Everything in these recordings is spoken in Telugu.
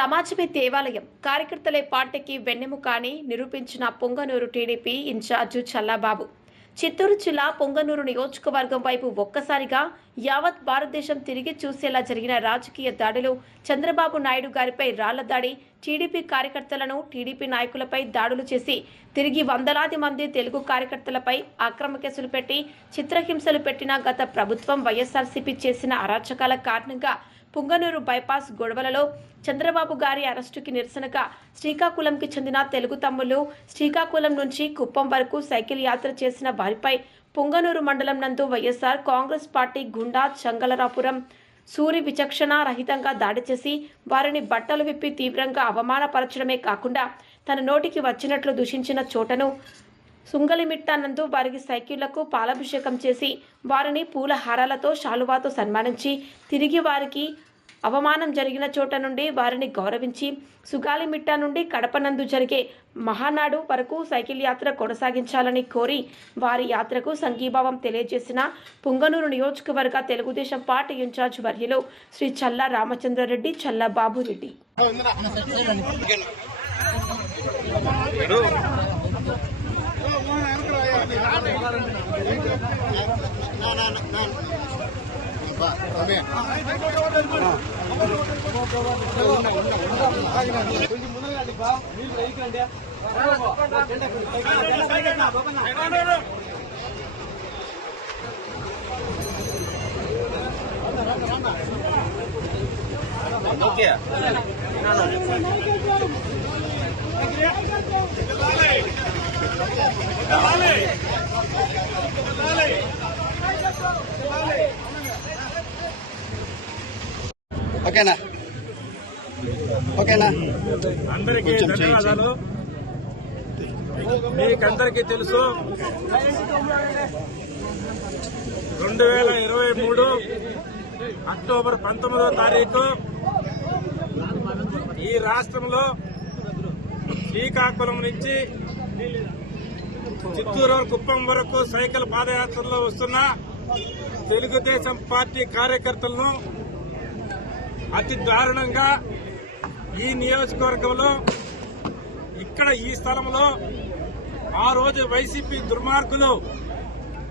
సమాజమే దేవాలయం, కార్యకర్తలే పార్టీకి వెన్నెముక అని నిరూపించిన పొంగనూరు టీడీపీ ఇన్ఛార్జి చల్లాబాబు. చిత్తూరు జిల్లా పొంగనూరు నియోజకవర్గం వైపు ఒక్కసారిగా యావత్ భారతదేశం తిరిగి చూసేలా జరిగిన రాజకీయ దాడిలో చంద్రబాబు నాయుడు గారిపై రాళ్ల దాడి, టీడీపీ కార్యకర్తలను, టీడీపీ నాయకులపై దాడులు చేసి తిరిగి వందలాది మంది తెలుగు కార్యకర్తలపై అక్రమ కేసులు పెట్టి చిత్రహింసలు పెట్టిన గత ప్రభుత్వం వైఎస్ఆర్సీపీ చేసిన అరాచకాల కారణంగా పొంగనూరు బైపాస్ గొడవలలో చంద్రబాబు గారి అరెస్టుకి నిరసనగా శ్రీకాకుళంకి చెందిన తెలుగు తమ్ముళ్లు శ్రీకాకుళం నుంచి కుప్పం వరకు సైకిల్ యాత్ర చేసిన వారిపై పొంగనూరు మండలం నందు వైఎస్ఆర్ కాంగ్రెస్ పార్టీ గుండా చంగలరాపురం సూరి విచక్షణ రహితంగా దాడి చేసి వారిని బట్టలు విప్పి తీవ్రంగా అవమానపరచడమే కాకుండా తన నోటికి వచ్చినట్లు దూషించిన చోటను సుంగలిమిట్ట నందు వారికి సైకిళ్లకు పాలాభిషేకం చేసి వారిని పూల హారాలతో శాలువాతో సన్మానించి తిరిగి వారికి అవమానం జరిగిన చోట నుండి వారిని గౌరవించి సుగాలిమిట్ట నుండి కడప నందు జరిగే మహానాడు వరకు సైకిల్ యాత్ర కొనసాగించాలని కోరి వారి యాత్రకు సంఘీభావం తెలియజేసిన పొంగనూరు నియోజకవర్గ తెలుగుదేశం పార్టీ ఇన్ఛార్జ్ వర్యులు శ్రీ చల్లా రామచంద్రారెడ్డి, చల్లా బాబురెడ్డి. ఓకేనా ఓకేనా అందరికీ ధన్యవాదాలు. మీకందరికీ తెలుసు 2023 అక్టోబర్ 19వ తారీఖు ఈ రాష్ట్రంలో శ్రీకాకుళం నుంచి చిత్తూరు కుప్పం వరకు సైకిల్ పాదయాత్రలో వస్తున్న తెలుగుదేశం పార్టీ కార్యకర్తలను అతి దారుణంగా ఈ నియోజకవర్గంలో ఇక్కడ ఈ స్థలంలో ఆ రోజు వైసీపీ దుర్మార్గులు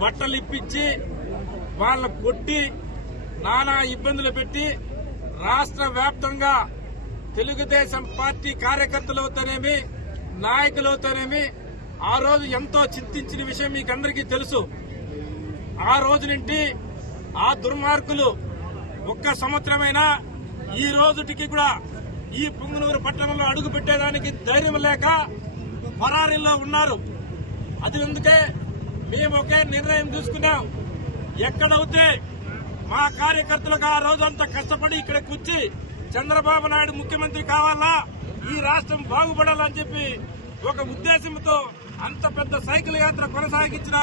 బట్టలు ఇప్పించి వాళ్ళను కొట్టి నానా ఇబ్బందులు పెట్టి రాష్ట్ర వ్యాప్తంగా తెలుగుదేశం పార్టీ కార్యకర్తలవుతానేమి, నాయకులవుతానేమి ఆ రోజు ఎంతో చింతించిన విషయం మీకందరికీ తెలుసు. ఆ రోజు నుండి ఆ దుర్మార్గులు ఒక్క సంవత్సరమైనా ఈ రోజుటికి కూడా ఈ పొంగనూరు పట్టణంలో అడుగు పెట్టేదానికి ధైర్యం లేక పరారీలో ఉన్నారు. అది ఎందుకే మేము ఒకే నిర్ణయం తీసుకున్నాం. ఎక్కడైతే మా కార్యకర్తలకు ఆ రోజంతా కష్టపడి ఇక్కడికి వచ్చి చంద్రబాబు నాయుడు ముఖ్యమంత్రి కావాలా, ఈ రాష్ట్రం బాగుపడాలని చెప్పి ఒక ఉద్దేశంతో అంత పెద్ద సైకిల్ యాత్ర కొనసాగించిన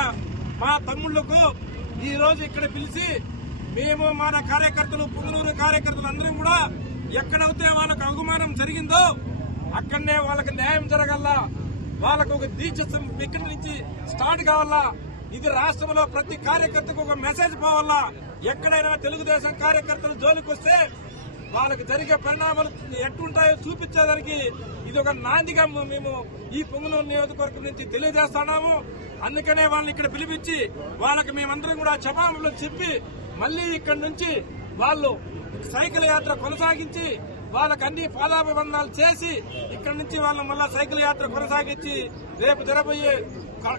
మా తమ్ముళ్లకు ఈ రోజు ఇక్కడ పిలిచి మేము మన కార్యకర్తలు పొంగనూరు కార్యకర్తలు అందరం కూడా ఎక్కడైతే వాళ్ళకు అవమానం జరిగిందో అక్కడనే వాళ్ళకి న్యాయం జరగాల, వాళ్ళకు ఒక దీక్ష ఇక్కడి నుంచి స్టార్ట్ కావాలా. ఇది రాష్ట్రంలో ప్రతి కార్యకర్తకు ఒక మెసేజ్ పోవాలా. ఎక్కడైనా తెలుగుదేశం కార్యకర్తలు జోలికి వస్తే వాళ్ళకి జరిగే పరిణామాలు ఎట్టుంటాయో చూపించేదానికి ఇది ఒక నాందిగా మేము ఈ పొంగనూరు నియోజకవర్గం నుంచి తెలియజేస్తున్నాము. అందుకనే వాళ్ళని ఇక్కడ పిలిపించి వాళ్ళకి మేమందరం కూడా జవాబులు చెప్పి మళ్లీ ఇక్కడి నుంచి వాళ్ళు సైకిల్ యాత్ర కొనసాగించి వాళ్ళకి అన్ని పాదాభివందనాలు చేసి ఇక్కడి నుంచి వాళ్ళు మళ్ళా సైకిల్ యాత్ర కొనసాగించి రేపు జరబోయే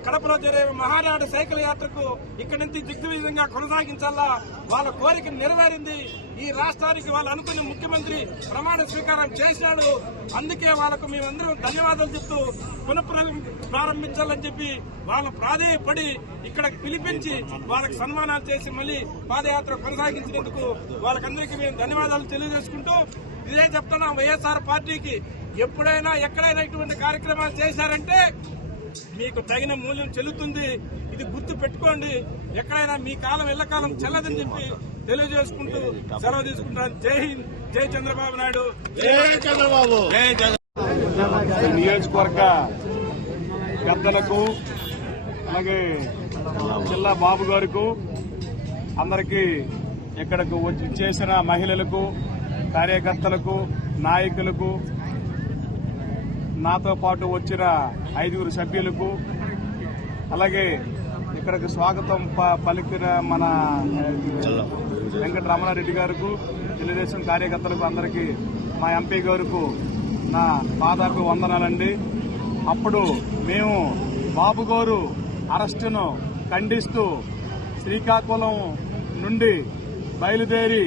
కడపలో జరిగే మహానాడు సైకిల్ యాత్రకు ఇక్కడి నుంచి దిగ్విజయంగా కొనసాగించాలా. వాళ్ళ కోరిక నెరవేరింది. ఈ రాష్ట్రానికి వాళ్ళు అనుకున్న ముఖ్యమంత్రి ప్రమాణ స్వీకారం చేశాడు. అందుకే వాళ్ళకు మేమందరం ధన్యవాదాలు చెప్తూ పునఃప్రారంభించాలని చెప్పి వాళ్ళ ప్రాధేయపడి ఇక్కడికి పిలిపించి వాళ్ళకి సన్మానాలు చేసి మళ్లీ పాదయాత్ర కొనసాగించినందుకు వాళ్ళకందరికీ మేము ధన్యవాదాలు తెలియజేసుకుంటూ ఇదే చెప్తున్నాం. వైఎస్ఆర్ పార్టీకి ఎప్పుడైనా ఎక్కడైనా ఇటువంటి కార్యక్రమాలు చేశారంటే మీకు తగిన మూల్యం చెల్లుతుంది. ఇది గుర్తు పెట్టుకోండి. ఎక్కడైనా మీ కాలం ఎల్లకాలం చెల్లదని చెప్పి తెలియజేసుకుంటూ సెలవు తీసుకుంటాను. జై హింద్, జై చంద్రబాబు నాయుడు, జై చంద్రబాబు. నియోజకవర్గ పెద్దలకు అలాగే జిల్లా బాబు గారికి అందరికీ ఇక్కడకు వచ్చి చేసిన మహిళలకు కార్యకర్తలకు, నాయకులకు, నాతో పాటు వచ్చిన 5 సభ్యులకు, అలాగే ఇక్కడికి స్వాగతం పలికిన మన వెంకటరమణారెడ్డి గారికి, తెలుగుదేశం కార్యకర్తలకు అందరికీ, మా ఎంపీ గారికి నా పాదాలకు వందనాలండి. అప్పుడు మేము బాబు గారు అరెస్టును ఖండిస్తూ శ్రీకాకుళం నుండి బయలుదేరి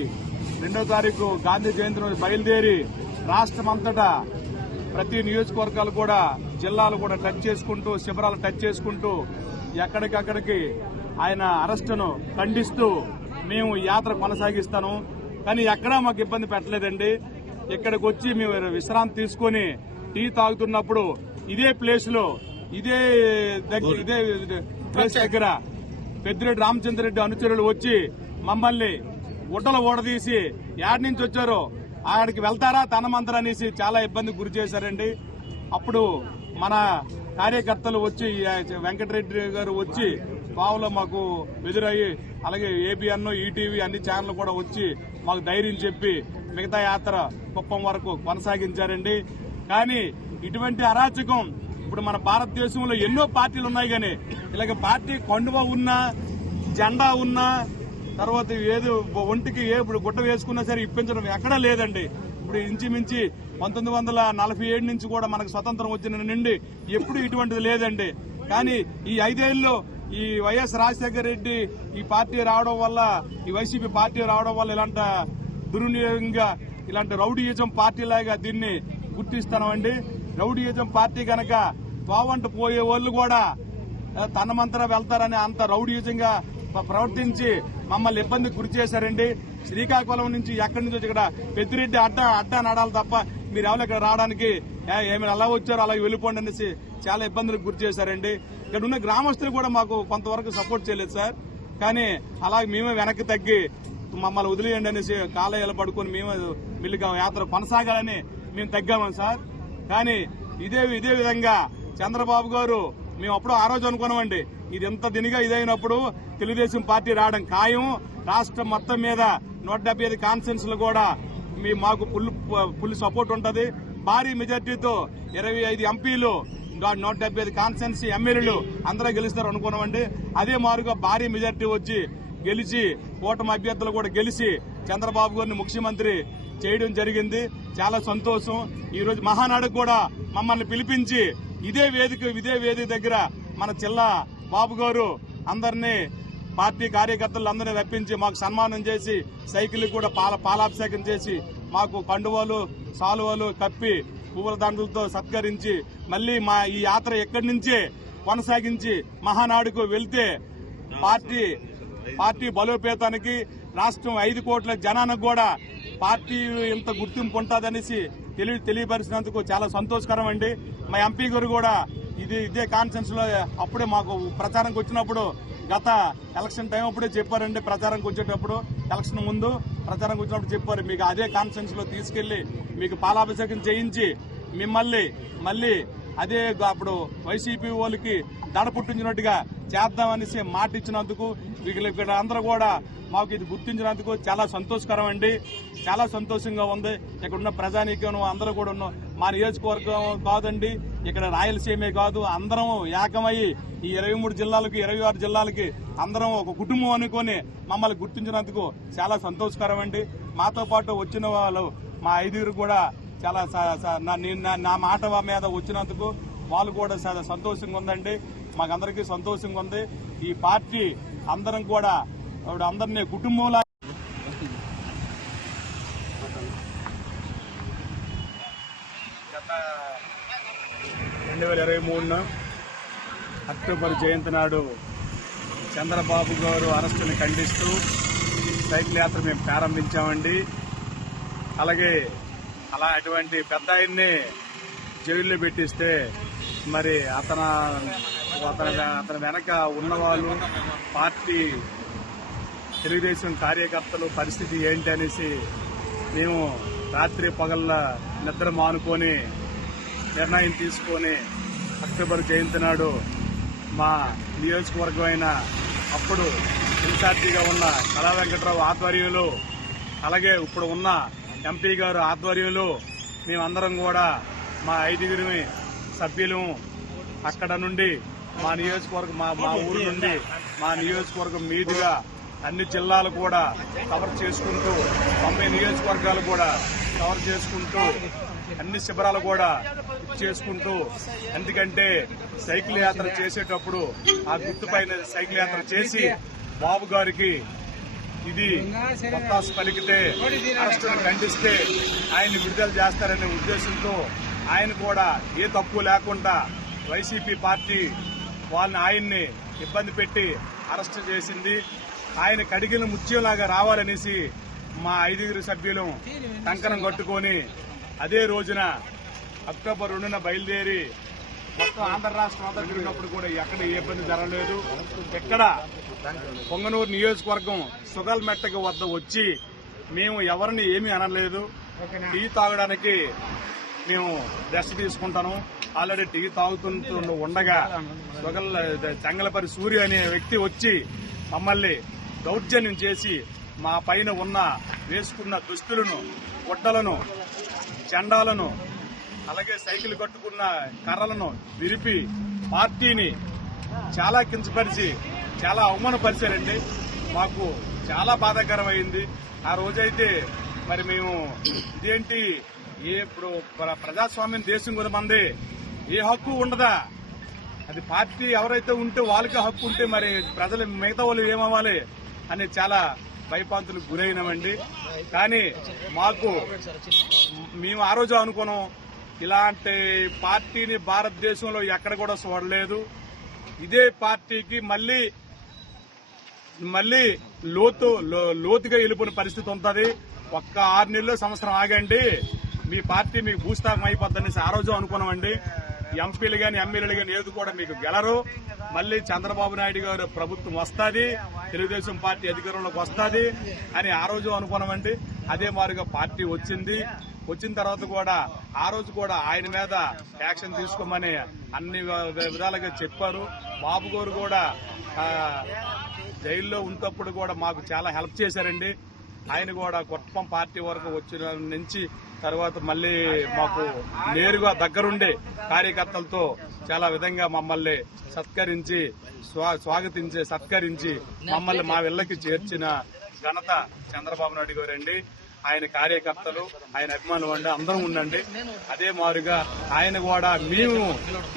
2వ తారీఖు గాంధీ జయంతి రోజు బయలుదేరి రాష్ట్రమంతటా ప్రతి నియోజకవర్గాలు కూడా, జిల్లాలు కూడా టచ్ చేసుకుంటూ, శిబిరాలు టచ్ చేసుకుంటూ ఎక్కడికక్కడికి ఆయన అరెస్టును ఖండిస్తూ మేము యాత్ర కొనసాగిస్తాను. కానీ ఎక్కడా మాకు ఇబ్బంది పెట్టలేదండి. ఇక్కడికి వచ్చి మేము విశ్రాంతి తీసుకుని టీ తాగుతున్నప్పుడు ఇదే ప్లేస్ లో ఇదే ప్లేస్ దగ్గర పెద్దిరెడ్డి రామచంద్రరెడ్డి అనుచరులు వచ్చి మమ్మల్ని గుడ్డలు ఓడదీసి యాడ్ నుంచి వచ్చారో ఆడికి వెళ్తారా తనమంతరు అనేసి చాలా ఇబ్బంది గురి చేశారండి. అప్పుడు మన కార్యకర్తలు వచ్చి, వెంకటరెడ్డి గారు వచ్చి పావులో మాకు ఎదురయ్యి, అలాగే ఏబిఎన్, ఈటీవీ అన్ని ఛానళ్లు కూడా వచ్చి మాకు ధైర్యం చెప్పి మిగతా యాత్ర కుప్పం వరకు కొనసాగించారండి. కానీ ఇటువంటి అరాచకం ఇప్పుడు మన భారతదేశంలో ఎన్నో పార్టీలు ఉన్నాయి. కానీ ఇలాగ పార్టీ కండువ ఉన్నా, జెండా ఉన్నా, తర్వాత ఏదో ఒంటికి ఇప్పుడు గుడ్డ వేసుకున్నా సరే ఇప్పించడం ఎక్కడా లేదండి. ఇప్పుడు ఇంచుమించి 1947 నుంచి కూడా మనకు స్వతంత్రం వచ్చిన నుండి ఎప్పుడు ఇటువంటిది లేదండి. కానీ ఈ 5 ఏళ్లలో ఈ వైఎస్ రాజశేఖర రెడ్డి ఈ పార్టీ రావడం వల్ల, ఈ వైసీపీ పార్టీ రావడం వల్ల ఇలాంటి దుర్వినియోగంగా, ఇలాంటి రౌడీయిజం పార్టీలాగా దీన్ని గుర్తిస్తున్నామండి. రౌడీయిజం పార్టీ కనుక తోవంట పోయే వాళ్ళు కూడా తనమంతరా వెళ్తారని అంత రౌడీయిజంగా ప్రవర్తించి మమ్మల్ని ఇబ్బంది గురి చేశారండి. శ్రీకాకుళం నుంచి ఎక్కడి నుంచి ఇక్కడ పెద్దిరెడ్డి అడ్డా నడాలి తప్ప మీరు ఎవరు ఇక్కడ రావడానికి ఏమైనా అలా వచ్చారో అలా వెళ్ళిపోండి అనేసి చాలా ఇబ్బందులకు గురి చేశారండి. ఇక్కడ ఉన్న గ్రామస్తులు కూడా మాకు కొంతవరకు సపోర్ట్ చేయలేదు సార్. కానీ అలాగే మేమే వెనక్కి తగ్గి మమ్మల్ని వదిలేయండి అనేసి కాలేయాలు పడుకొని మేము మిల్లిగా యాత్ర కొనసాగాలని మేము తగ్గాము సార్. కానీ ఇదే విధంగా చంద్రబాబు గారు, మేము అప్పుడు ఆ రోజు అనుకున్నామండి, ఇది ఎంత దినిగా ఇదైనప్పుడు తెలుగుదేశం పార్టీ రావడం ఖాయం, రాష్ట్రం మొత్తం మీద 175 కాన్ఫరెన్స్ కూడా మాకు ఫుల్ సపోర్ట్ ఉంటది, భారీ మెజార్టీతో 25 ఎంపీలు, 175 కాన్ఫరెన్స్ ఎమ్మెల్యేలు అందరూ గెలుస్తారు అనుకున్నామండి. అదే మారుగా భారీ మెజార్టీ వచ్చి గెలిచి, కూటమి అభ్యర్థులు కూడా గెలిచి చంద్రబాబు గారిని ముఖ్యమంత్రి చేయడం జరిగింది. చాలా సంతోషం. ఈ రోజు మహానాడుకు కూడా మమ్మల్ని పిలిపించి ఇదే వేదిక దగ్గర మన చిల్ల బాబు గారు అందరినీ, పార్టీ కార్యకర్తలందరినీ రప్పించి మాకు సన్మానం చేసి, సైకిల్ కూడా పాలాభిషేకం చేసి, మాకు కండువాలు, సాలువాలు కప్పి, పువ్వుల దండలతో సత్కరించి, మళ్లీ మా ఈ యాత్ర ఎక్కడి నుంచే కొనసాగించి మహానాడుకు వెళ్తే పార్టీ బలోపేతానికి, రాష్ట్రం 5 కోట్ల జనానికి కూడా పార్టీ ఇంత గుర్తింపు ఉంటుందనేసి తెలియపరిచినందుకు చాలా సంతోషకరం అండి. మా ఎంపీ గారు కూడా ఇదే కాన్ఫరెన్స్ లో అప్పుడే మాకు ప్రచారంకి వచ్చినప్పుడు, గత ఎలక్షన్ టైం అప్పుడే చెప్పారండి. ప్రచారంకి వచ్చేటప్పుడు, ఎలక్షన్ ముందు ప్రచారంకి వచ్చినప్పుడు చెప్పారు, మీకు అదే కాన్ఫరెన్స్ లో తీసుకెళ్లి మీకు పాలాభిషేకం చేయించి మిమ్మల్ని మళ్లీ అదే అప్పుడు వైసీపీ వాళ్ళకి దడ పుట్టించినట్టుగా చేద్దామనేసి మాట ఇచ్చినందుకు, ఇక్కడ అందరూ కూడా మాకు ఇది గుర్తించినందుకు చాలా సంతోషకరం అండి. చాలా సంతోషంగా ఉంది. ఇక్కడ ఉన్న ప్రజానీకం అందరూ కూడా ఉన్నాం. మా నియోజకవర్గం కాదండి, ఇక్కడ రాయలసీమే కాదు, అందరం ఏకమయ్యి ఈ 23 జిల్లాలకి, 26 జిల్లాలకి అందరం ఒక కుటుంబం అనుకొని మమ్మల్ని గుర్తించినందుకు చాలా సంతోషకరం అండి. మాతో పాటు వచ్చిన వాళ్ళు మా 5 కూడా చాలా నా మాట మీద వచ్చినందుకు వాళ్ళు కూడా చాలా సంతోషంగా ఉందండి. మాకందరికీ సంతోషంగా ఉంది. ఈ పార్టీ అందరం కూడా అందరినీ కుటుంబంలో గత 2023 అక్టోబర్ జయంతి నాడు చంద్రబాబు గారు అరెస్టుని ఖండిస్తూ సైకిల్ యాత్ర మేము ప్రారంభించామండి. అలాగే అటువంటి పెద్ద ఆయన్ని జైల్లో పెట్టిస్తే మరి అతని వెనక ఉన్నవాళ్ళు, పార్టీ తెలుగుదేశం కార్యకర్తలు పరిస్థితి ఏంటి అనేసి మేము రాత్రి పగళ్ళ నిద్ర మానుకొని నిర్ణయం తీసుకొని అక్టోబర్ జయంతి నాడు మా నియోజకవర్గమైన అప్పుడు ఇన్ఛార్జిగా ఉన్న కళా వెంకట్రావు ఆధ్వర్యంలో, అలాగే ఇప్పుడు ఉన్న ఎంపీ గారు ఆధ్వర్యంలో మేమందరం కూడా మా 5 సభ్యులు అక్కడ నుండి మా నియోజకవర్గం మా ఊరు నుండి మా నియోజకవర్గం మీదుగా అన్ని జిల్లాలు కూడా కవర్ చేసుకుంటూ 90 నియోజకవర్గాలు కూడా కవర్ చేసుకుంటూ అన్ని శిబిరాలు కూడా చేసుకుంటూ, ఎందుకంటే సైకిల్ యాత్ర చేసేటప్పుడు ఆ గుర్తుపైన సైకిల్ యాత్ర చేసి బాబు గారికి ఇది ఒత్తాసు పలికితే అరెస్టును ఖండిస్తే ఆయన్ని విడుదల చేస్తారనే ఉద్దేశంతో ఆయన కూడా ఏ తప్పు లేకుండా వైసీపీ పార్టీ ఆయన్ని ఇబ్బంది పెట్టి అరెస్టు చేసింది. ఆయన కడిగిన ముత్యంలాగా రావాలనేసి మా 5 సభ్యులు కంకణం కట్టుకొని అదే రోజున అక్టోబర్ 2న బయలుదేరి మొత్తం ఆంధ్ర రాష్ట్రం అంతా తిరిగినప్పుడు కూడా ఎక్కడ ఏ ఇబ్బంది జరగలేదు. ఎక్కడ పొంగనూరు నియోజకవర్గం సుగల్మెట్టకి వద్ద వచ్చి మేము ఎవరిని ఏమీ అనలేదు. టీ తాగడానికి మేము రెస్ట్ తీసుకుంటాను. ఆల్రెడీ టీ తాగుతూ ఉండగా చెంగలపరి సూర్య అనే వ్యక్తి వచ్చి మమ్మల్ని దౌర్జన్యం చేసి మా పైన వేసుకున్న దుస్తులను, గుడ్డలను, జెండాలను, అలాగే సైకిల్ కట్టుకున్న కర్రలను విరిపి పార్టీని చాలా కించపరిచి చాలా అవమానపరిచారండి. మాకు చాలా బాధాకరమైంది. ఆ రోజైతే మరి మేము ఇదేంటి ఇప్పుడు ప్రజాస్వామ్యం దేశం కొంతమంది ఏ హక్కు ఉండదా? అది పార్టీ ఎవరైతే ఉంటే వాళ్ళకి హక్కు ఉంటే మరి ప్రజలు మిగతా వాళ్ళు ఏమవ్వాలి అని చాలా భయపాంతులకు గురైనామండి. కానీ మేము ఆ రోజు అనుకున్నాం, ఇలాంటి పార్టీని భారతదేశంలో ఎక్కడ కూడా చూడలేదు. ఇదే పార్టీకి మళ్ళీ లోతుగా వెళ్ళిపోయిన పరిస్థితి ఉంటుంది. ఒక్క 6 నెలలు సంవత్సరం ఆగండి, మీ పార్టీ మీకు భూస్థాపం అయిపోద్దనేసి ఆ రోజు అనుకున్నామండి. ఎంపీలు గాని ఎమ్మెల్యేలు గాని ఏది కూడా మీకు గెలరు. మళ్ళీ చంద్రబాబు నాయుడు గారు ప్రభుత్వం వస్తుంది, తెలుగుదేశం పార్టీ అధికారంలోకి వస్తుంది అని ఆ రోజు అనుకున్నామండి. అదే మాదిరిగా పార్టీ వచ్చిన తర్వాత కూడా ఆ రోజు కూడా ఆయన మీద యాక్షన్ తీసుకోమని అన్ని విధాలుగా చెప్పారు. బాబు గారు కూడా జైల్లో ఉన్నప్పుడు కూడా మాకు చాలా హెల్ప్ చేశారండి. ఆయన కూడా కుప్పం పార్టీ వరకు వచ్చిన నుంచి తర్వాత మళ్ళీ మాకు నేరుగా దగ్గరుండే కార్యకర్తలతో చాలా విధంగా మమ్మల్ని సత్కరించి మమ్మల్ని మా ఇళ్లకి చేర్చిన ఘనత చంద్రబాబు నాయుడు గారండి. ఆయన కార్యకర్తలు, ఆయన అభిమానులు అండి అందరం ఉండండి. అదే మారుగా ఆయన కూడా మేము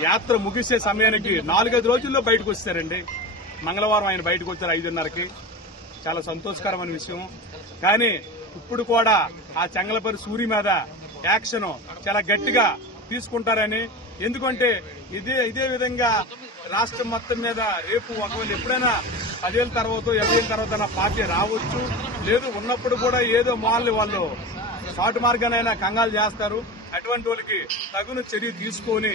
యాత్ర ముగిసే సమయానికి 4-5 రోజుల్లో బయటకు వచ్చారండి. మంగళవారం ఆయన బయటకు వచ్చారు 5:30కి. చాలా సంతోషకరమైన విషయం. కానీ ఇప్పుడు కూడా ఆ చెంగలపరి సూరి మీద యాక్షన్ చాలా గట్టిగా తీసుకుంటారని, ఎందుకంటే ఇదే విధంగా రాష్ట్రం మొత్తం మీద రేపు ఒకవేళ ఎప్పుడైనా 10 ఏళ్ళ తర్వాత 20 ఏళ్ళ తర్వాత పార్టీ రావచ్చు, లేదు ఉన్నప్పుడు కూడా ఏదో వాళ్ళు షార్ట్ మార్గానైనా కంగాలు చేస్తారు. అటువంటి వాళ్ళకి తగున చర్య తీసుకొని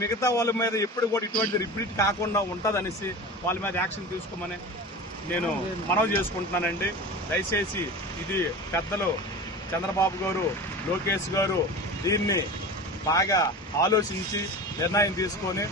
మిగతా వాళ్ళ మీద ఎప్పుడు కూడా ఇటువంటి రిపీట్ కాకుండా ఉంటదనేసి వాళ్ళ మీద యాక్షన్ తీసుకోమని నేను మనవి చేసుకుంటున్నానండి. దయచేసి ఇది పెద్దలు చంద్రబాబు గారు, లోకేష్ గారు దీన్ని బాగా ఆలోచించి నిర్ణయం తీసుకొని